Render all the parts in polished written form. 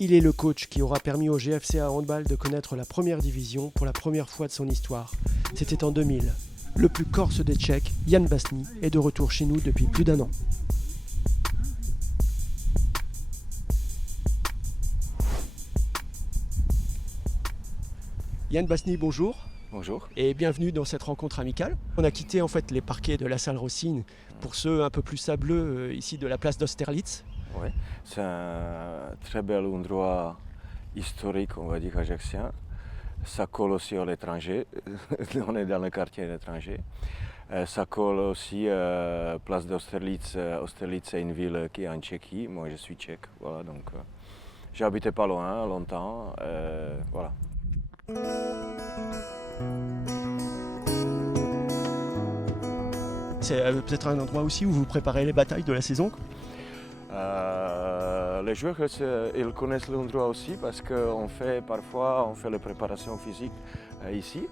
Il est le coach qui aura permis au GFCA Handball de connaître la première division pour la première fois de son histoire. C'était en 2000. Le plus corse des Tchèques, Jan Básny, est de retour chez nous depuis plus d'1 an. Jan Básny, bonjour. Bonjour. Et bienvenue dans cette rencontre amicale. On a quitté en fait les parquets de la salle Rossine pour ceux un peu plus sableux ici de la place d'Austerlitz. Oui, c'est un très bel endroit historique, on va dire, ajaxien. Ça colle aussi à l'étranger, on est dans le quartier de l'étranger. Ça colle aussi à place d'Austerlitz. Austerlitz est une ville qui est en Tchéquie, moi je suis tchèque, voilà, donc j'ai habité pas loin, longtemps, voilà. C'est peut-être un endroit aussi où vous préparez les batailles de la saison. Les joueurs ils connaissent l'endroit aussi parce qu'on fait parfois la préparation physique ici.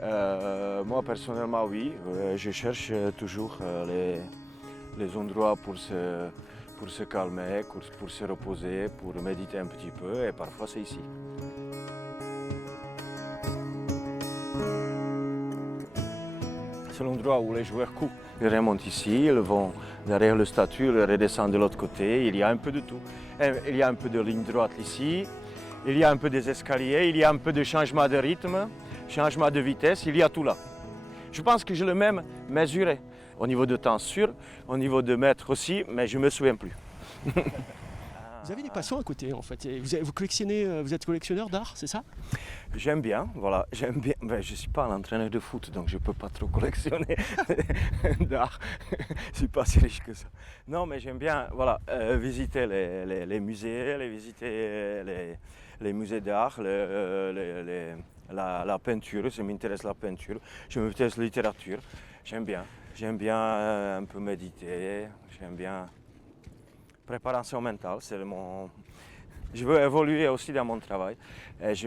Moi personnellement oui, je cherche toujours les endroits pour se calmer, pour se reposer, pour méditer un petit peu et parfois c'est ici. C'est l'endroit où les joueurs courent. Ils remontent ici, ils vont derrière le statut, ils redescendent de l'autre côté. Il y a un peu de tout. Il y a un peu de ligne droite ici, il y a un peu des escaliers, il y a un peu de changement de rythme, changement de vitesse, il y a tout là. Je pense que je l'ai même mesuré. Au niveau de temps sûr, au niveau de mètres aussi, mais je ne me souviens plus. Vous avez des passions à côté en fait. Vous collectionnez, vous êtes collectionneur d'art, c'est ça? J'aime bien, voilà, j'aime bien. Ben, je ne suis pas un entraîneur de foot, donc je ne peux pas trop collectionner d'art. Je ne suis pas si riche que ça. Non, mais j'aime bien, voilà, visiter les musées, visiter les musées d'art, la peinture. Ça m'intéresse la peinture. Je m'intéresse la littérature. J'aime bien un peu méditer. J'aime bien préparation mentale. Je veux évoluer aussi dans mon travail. Et je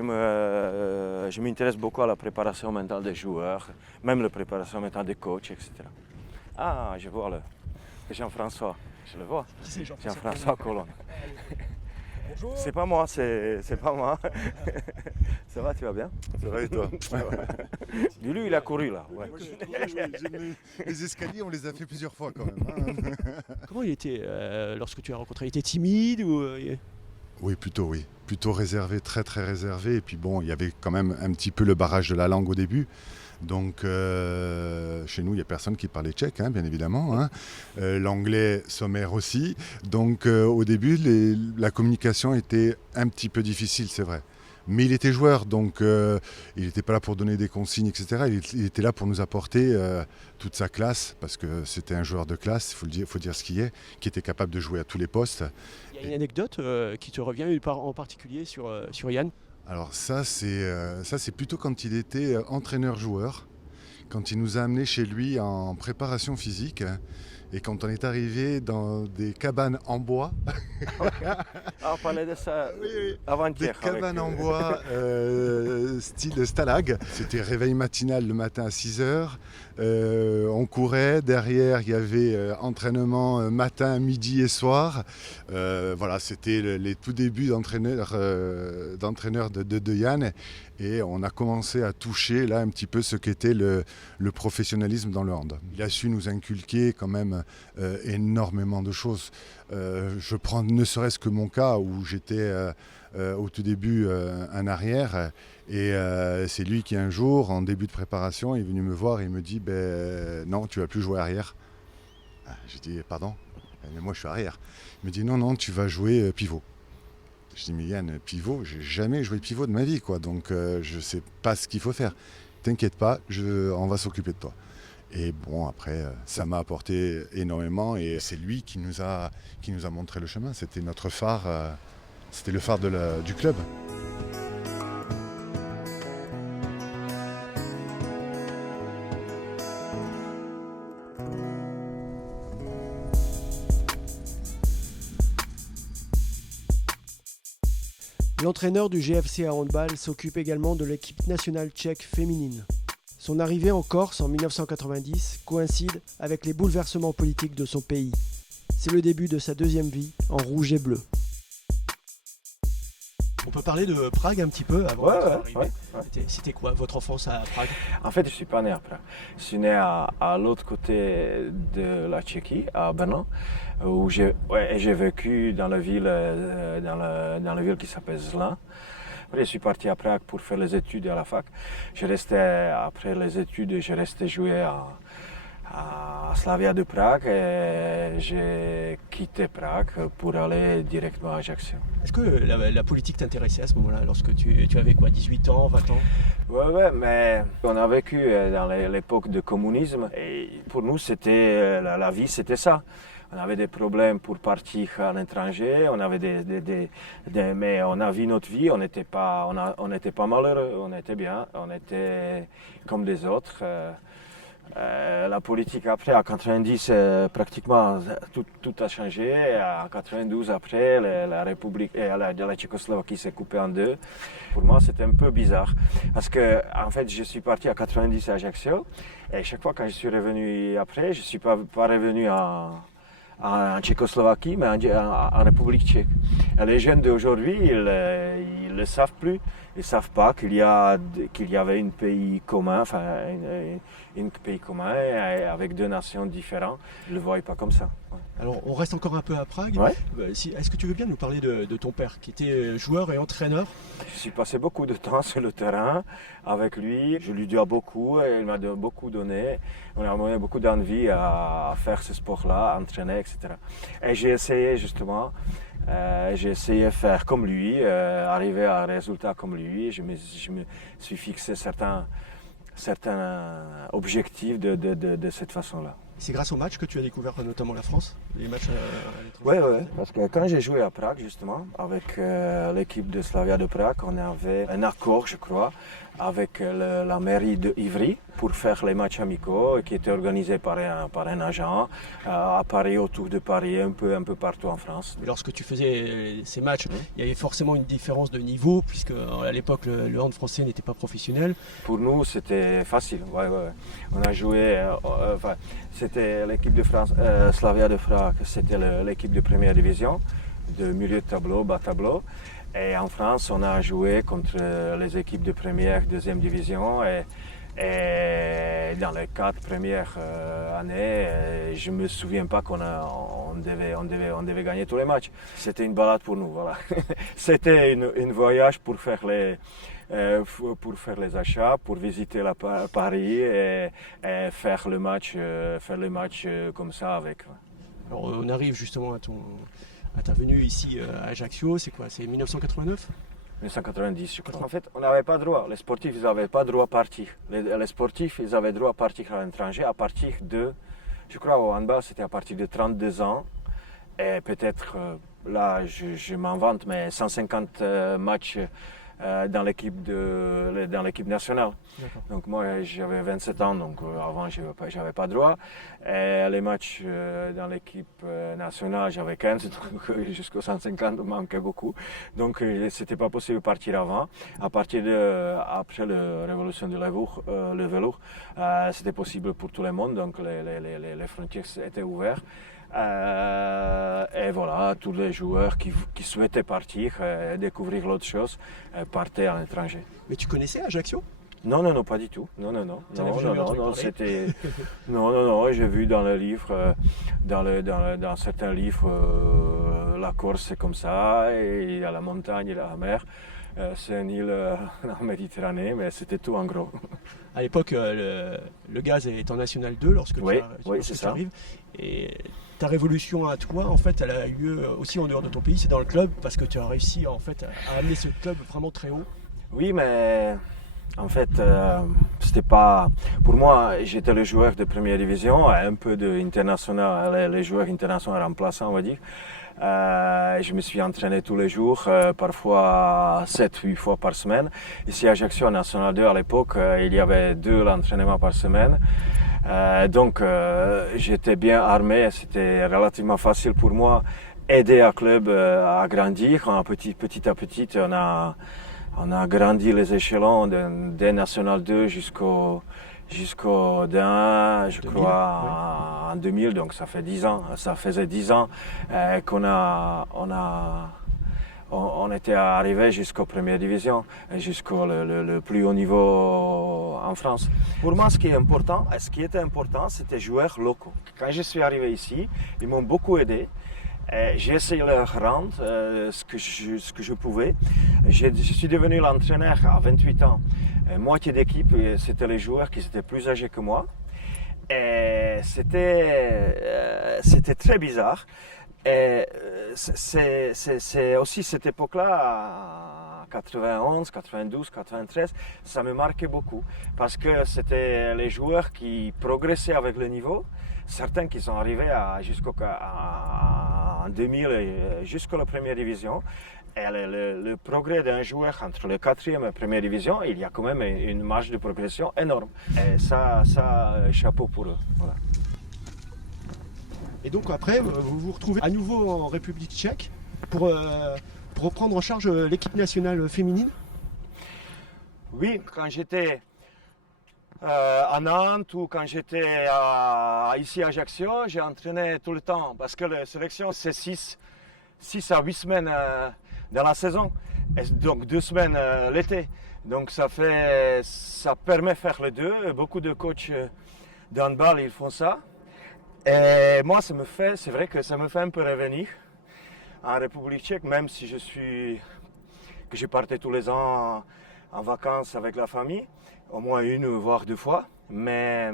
m'intéresse beaucoup à la préparation mentale des joueurs, même la préparation mentale des coachs, etc. Ah, je vois Jean-François, je le vois. C'est Jean-François Colonne. Bonjour. C'est pas moi, c'est pas moi. Ça va, tu vas bien? Ça va et toi? Lui, il a couru là. Ouais. Les escaliers, on les a fait plusieurs fois quand même. Comment il était lorsque tu l'as rencontré? Il était timide ou Oui. Plutôt réservé, très très réservé. Et puis bon, il y avait quand même un petit peu le barrage de la langue au début. Donc chez nous, il n'y a personne qui parlait tchèque, bien évidemment. L'anglais sommaire aussi. Donc au début, la communication était un petit peu difficile, c'est vrai. Mais il était joueur, donc il n'était pas là pour donner des consignes, etc. Il était là pour nous apporter toute sa classe, parce que c'était un joueur de classe, il faut dire ce qu'il est, qui était capable de jouer à tous les postes. il y a une anecdote qui te revient en particulier sur Yann? Alors ça c'est plutôt quand il était entraîneur-joueur, quand il nous a amenés chez lui en préparation physique. Et quand on est arrivé dans des cabanes en bois, Ah, on parlait de ça avant-hier. des cabanes en bois style stalag. C'était réveil matinal le matin à 6h. On courait. Derrière, il y avait entraînement matin, midi et soir. Voilà, c'était les tout débuts d'entraîneur de Yann. Et on a commencé à toucher là un petit peu ce qu'était le professionnalisme dans le hand. Il a su nous inculquer quand même énormément de choses. Je prends ne serait-ce que mon cas où j'étais au tout début un arrière et c'est lui qui un jour en début de préparation est venu me voir et il me dit non, tu vas plus jouer arrière. J'ai dit pardon, mais moi je suis arrière. Il me dit non, tu vas jouer pivot. Je dis mais Yann, pivot, j'ai jamais joué pivot de ma vie, quoi. Donc je sais pas ce qu'il faut faire. T'inquiète pas, on va s'occuper de toi. Et bon, après, ça m'a apporté énormément et c'est lui qui nous a montré le chemin. C'était notre phare, c'était le phare du club. L'entraîneur du GFCA Handball s'occupe également de l'équipe nationale tchèque féminine. Son arrivée en Corse en 1990 coïncide avec les bouleversements politiques de son pays. C'est le début de sa deuxième vie en rouge et bleu. parler de Prague un petit peu avant Ouais, d'être ouais, arrivé. ouais. C'était quoi votre enfance à Prague? En fait, je ne suis pas né à Prague. Je suis né à l'autre côté de la Tchéquie, à Brno, où j'ai vécu dans la ville, dans la ville qui s'appelle Zlin. Après, je suis parti à Prague pour faire les études à la fac. Après les études, j'ai resté jouer à Slavia de Prague et j'ai quitté Prague pour aller directement à Ajaccio. Est-ce que la politique t'intéressait à ce moment-là, lorsque tu avais quoi, 18 ans, 20 ans? Ouais, mais on a vécu dans l'époque du communisme et pour nous, c'était la vie, c'était ça. On avait des problèmes pour partir à l'étranger, on avait mais on a vu notre vie, on n'était pas malheureux, on était bien, on était comme des autres. La politique après, à 90, pratiquement tout a changé. À 92, après, la République et la Tchécoslovaquie s'est coupée en deux. Pour moi, c'était un peu bizarre. Parce que, en fait, je suis parti à 90 à Ajaccio. Et chaque fois quand je suis revenu après, je ne suis pas revenu en Tchécoslovaquie, mais en République tchèque. Et les jeunes d'aujourd'hui, ils ne le savent plus. Ils ne savent pas qu'il y avait un pays commun, un pays commun avec deux nations différentes. Ils ne le voient pas comme ça. Ouais. Alors, on reste encore un peu à Prague. Ouais. Est-ce que tu veux bien nous parler de ton père, qui était joueur et entraîneur? Je suis passé beaucoup de temps sur le terrain avec lui. Je lui dois beaucoup et il m'a beaucoup donné. On a donné beaucoup d'envie à faire ce sport-là, à entraîner, etc. Et j'ai essayé justement, de faire comme lui, arriver à un résultat comme lui. Je me suis fixé certains objectifs de cette façon-là. C'est grâce aux matchs que tu as découvert notamment la France, les matchs à Oui, l'étranger? parce que quand j'ai joué à Prague, justement, avec l'équipe de Slavia de Prague, on avait un accord, je crois, avec la mairie de Ivry pour faire les matchs amicaux qui étaient organisés par un agent à Paris, autour de Paris, un peu partout en France. Mais lorsque tu faisais ces matchs, il y avait forcément une différence de niveau, puisque à l'époque le hand français n'était pas professionnel. Pour nous, c'était facile. Ouais. On a joué, c'était l'équipe de France, Slavia de Prague, c'était l'équipe de première division, de milieu de tableau, bas tableau. Et en France, on a joué contre les équipes de première, deuxième division. Et dans les 4 premières années, je ne me souviens pas qu'on devait gagner tous les matchs. C'était une balade pour nous, voilà. C'était un voyage pour faire les achats, pour visiter Paris et faire le match comme ça avec. Alors on arrive justement à ta venue ici à Ajaccio, c'est quoi? C'est 1989? 1990, je crois. En fait, on n'avait pas droit. Les sportifs, ils n'avaient pas droit à partir. Les sportifs, ils avaient droit à partir à l'étranger à partir de, je crois au handball, c'était à partir de 32 ans. Et peut-être, là, je m'invente, mais 150 matchs dans l'équipe nationale. D'accord. Donc moi j'avais 27 ans, donc avant j'avais pas droit. Et les matchs dans l'équipe nationale j'avais 15, donc jusqu'aux 150 manquait beaucoup. Donc c'était pas possible de partir avant. Après la révolution du le velours, c'était possible pour tout le monde, donc les frontières étaient ouvertes. Et voilà, tous les joueurs qui souhaitaient partir et découvrir l'autre chose partaient à l'étranger. Mais tu connaissais Ajaccio? Non, pas du tout. Non, c'était. Non, j'ai vu dans le livre, dans certains livres, la Corse c'est comme ça, et il y a la montagne et la mer. C'est une île en Méditerranée, mais c'était tout en gros. À l'époque, le gaz est en National 2 lorsque tu arrives. Et ta révolution à toi, en fait, elle a eu lieu aussi en dehors de ton pays, c'est dans le club, parce que tu as réussi en fait à amener ce club vraiment très haut. Oui, mais en fait, c'était pas. Pour moi, j'étais le joueur de première division, un peu d'international, les joueurs internationaux remplaçants, on va dire. Je me suis entraîné tous les jours, parfois 7-8 fois par semaine. Ici à Ajaccio, en National 2, à l'époque, il y avait 2 entraînements par semaine. Donc j'étais bien armé, c'était relativement facile pour moi aider un club à grandir. Petit à petit, on a grandi les échelons des National 2 jusqu'au D1, je 2000, crois, en 2000, donc ça fait 10 ans. Ça faisait 10 ans qu'on on était arrivé jusqu'aux premières divisions, jusqu'au le plus haut niveau en France. Pour moi, ce qui était important, c'était les joueurs locaux. Quand je suis arrivé ici, ils m'ont beaucoup aidé. J'ai essayé de leur rendre ce que je pouvais. Je suis devenu l'entraîneur à 28 ans. Moitié d'équipe, c'était les joueurs qui étaient plus âgés que moi. Et c'était très bizarre. Et c'est aussi cette époque-là, 91, 92, 93, ça me marquait beaucoup. Parce que c'était les joueurs qui progressaient avec le niveau. Certains qui sont arrivés en 2000 jusqu'à la première division. Et le progrès d'un joueur entre le 4e et la première division, il y a quand même une marge de progression énorme. Et ça chapeau pour eux. Voilà. Et donc après, vous vous retrouvez à nouveau en République tchèque pour reprendre en charge l'équipe nationale féminine? Oui, quand j'étais à Nantes ou quand j'étais ici à Ajaccio, j'ai entraîné tout le temps parce que la sélection c'est 6 à 8 semaines dans la saison, et donc 2 semaines l'été. Donc ça permet de faire les deux. Beaucoup de coachs d'handball ils font ça. Et moi c'est vrai que ça me fait un peu revenir en République tchèque, même si je partais tous les ans en vacances avec la famille, au moins 1 voire 2 fois. Mais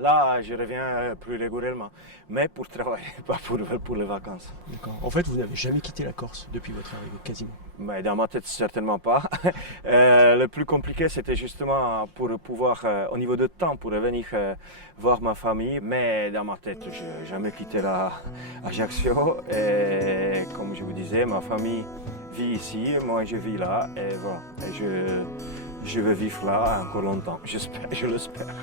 là, je reviens plus régulièrement, mais pour travailler, pas pour les vacances. D'accord. En fait, vous n'avez jamais quitté la Corse depuis votre arrivée, quasiment? Mais dans ma tête, certainement pas. Le plus compliqué, c'était justement pour pouvoir, au niveau de temps, pour revenir voir ma famille. Mais dans ma tête, je n'ai jamais quitté Ajaccio. Et comme je vous disais, ma famille vit ici, moi je vis là. Et voilà. Et je veux vivre là encore longtemps, je l'espère.